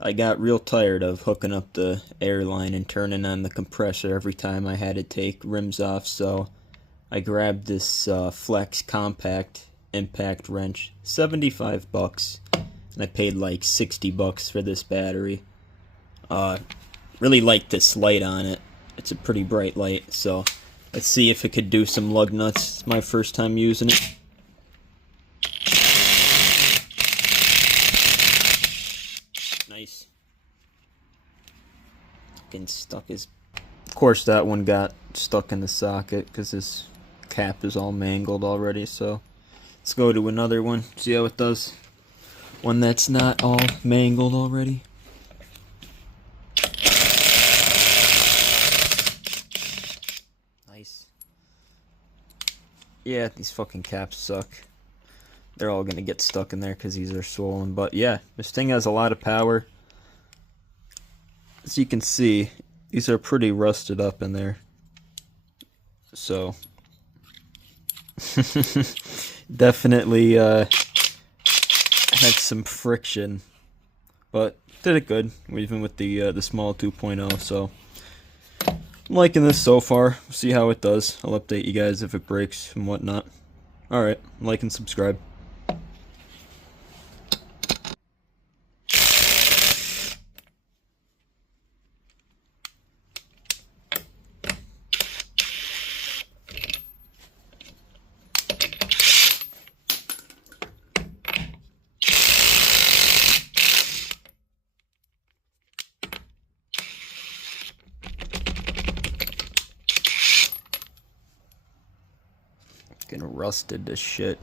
I got real tired of hooking up the air line and turning on the compressor every time I had to take rims off, so I grabbed this Flex Compact impact wrench, 75 bucks, and I paid like 60 bucks for this battery. Really like this light on it. It's a pretty bright light, so let's see if it could do some lug nuts. It's my first time using it. Nice. Fucking stuck his... Of course that one got stuck in the socket because this cap is all mangled already, so let's go to another one, see how it does. One that's not all mangled already. Nice. Yeah, these fucking caps suck. They're all gonna get stuck in there because these are swollen. But yeah, this thing has a lot of power. As you can see, these are pretty rusted up in there. So, definitely had some friction. But did it good, even with the small 2.0. So, I'm liking this so far. We'll see how it does. I'll update you guys if it breaks and whatnot. Alright, like and subscribe. Getting rusted to shit.